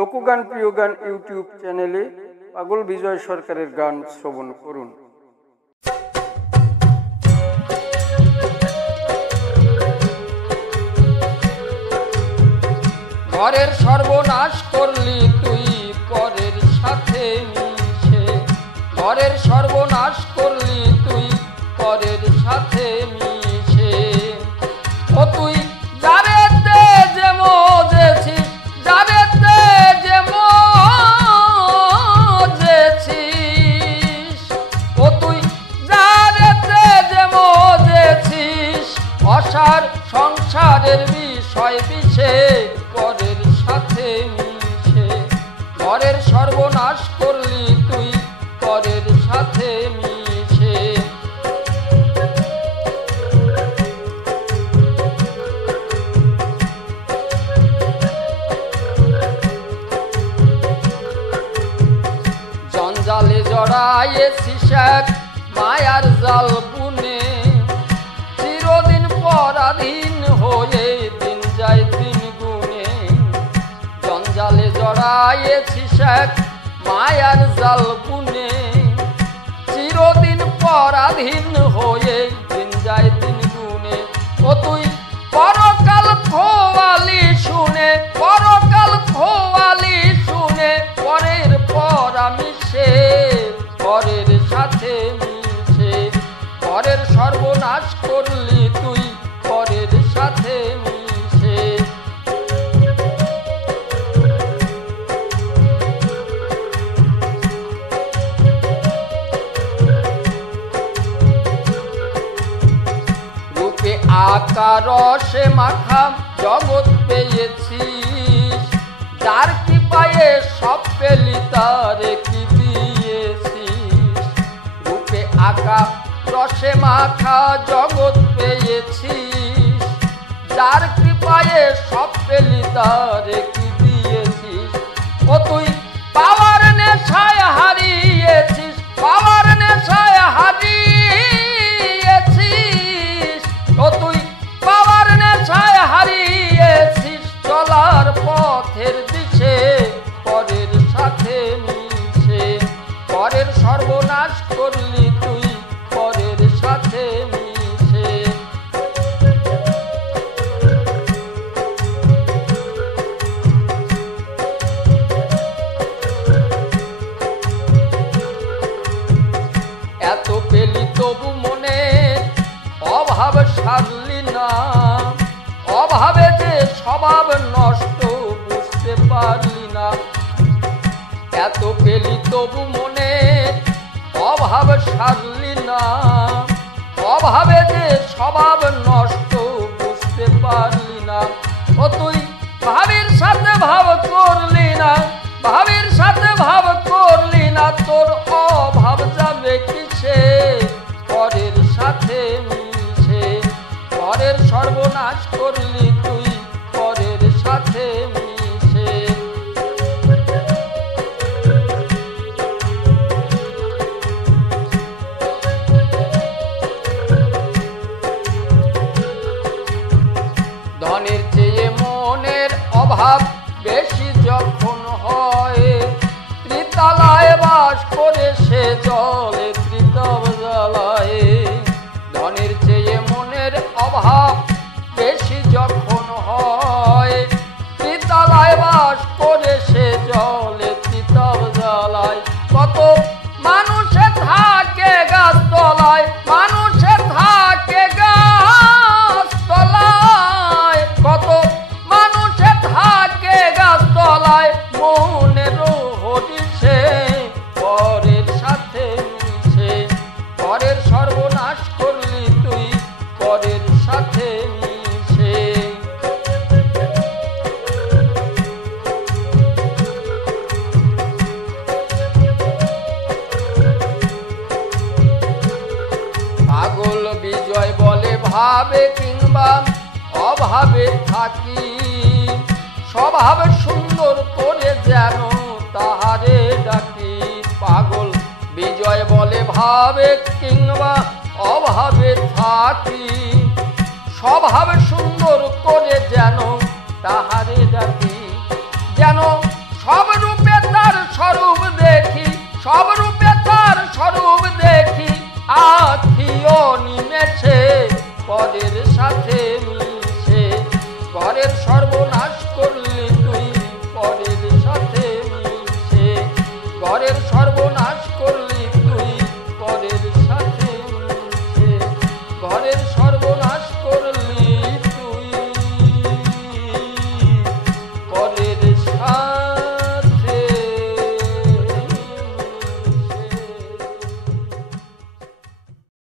লোকগান প্রিয় গান ইউটিউব চ্যানেলে পাগল বিজয় সরকারের গান শ্রবণ করুন। ঘরের সর্বনাশ করলি তুই পরের সাথে মিশে, ঘরের সর্বনাশ করলি তুই পরের সাথে মিশে। ও তুই যারেতে যে মজেছিস, যারেতে যে মজেছিস, ও তুই যারেতে যে মজেছিস, অসার সংসারের বিষয় বিষে পরের সাথে মিশে। ঘরের সর্বনাশ করলি তুই পরের সাথে মিশে। জঞ্জালে জড়াইছিস এক মায়ার জাল বুনে, চিরদিন পরাধীন হয়ে দিন যায় দিন গুনে। জঞ্জালে জড়াইছিস এক মায়ার জাল বুনে, চিরদিন পরাধীন হয়ে দিন যায় দিন গুনে। ও তুই পরকাল খোয়ালি শুনে, পরকাল খোয়ালি শুনে, পরের পরা মিশে পরের সাথে মিশে। পরের সর্বনাশ করলি তুই পরের সাথে মিশে। রূপে আঁকা রসে মাখা জগৎ পেয়েছিস, যার কৃপায়ে সব পেলি তারে কি দিয়েছিস। রূপে আঁকা রসে মাখা জগৎ পেয়েছিস, যার কৃপায়ে সব পেলি তারে কি দিয়েছিস। ও তুই পাওয়ার নেশায় হারিয়েছিস, পাওয়ার নেশায় হারিয়েছিস। ও তুই পাওয়ার নেশায় হারিয়েছিস, চলার পথের দিশে পরের সাথে মিশে। পরের সর্বনাশ করলি তুই পরের সাথে মিশে। এত পেলি তবু মনে অভাব সারলি না, অভাবে যে স্বভাব নষ্ট বুঝতে পারলি না। এত পেলি তবু মনে অভাব সারলি না, অভাবে যে স্বভাব নষ্ট বুঝতে পারলি না। ও তুই ভাবের সাথে ভাব করলি না, ভাবের সাথে ভাব করলি না, তোর অভাব যাবে কিসে পরের সাথে মিশে। পরের সর্বনাশ করলি তুই পরের সাথে মিশে। ধনের চেয়ে মনের অভাব বেশি যখন হয়, ত্রিতলায় বাস করে সে জলে ত্রিতব জ্বালায়। ধনের চেয়ে মনের অভাব বেশি যখন হয়, ত্রিতলায় বাস করে সে জলে ত্রিতব জ্বালায়। কত মানুষে থাকে গাছতলায়, মানুষে থাকে গাছতলায়, কত মানুষে থাকে গাছতলায়, মনেরও হরিষে পরের সাথে মিশে। পরের সর্বনাশ করলি তুই পরের সাথে মিশে। পাগল বিজয় বলে ভাবে কিংবা অভাবে থাকি, স্বভাব সুন্দর করে যেন তাহারে ডাকি। পাগল বিজয় বলে ভাবে কিংবা অভাবে থাকি, স্বভাব সুন্দর করে যেন তাহারে ডাকি। যেন সব রূপে তার স্বরূপ দেখি, সব রূপে তার স্বরূপ দেখি, আখিও নিমেষে পরের সাথে মিশে। ঘরের সর্বনাশ করলি তুই পরের সাথে মিশে, ঘরের সর্বনাশ করলি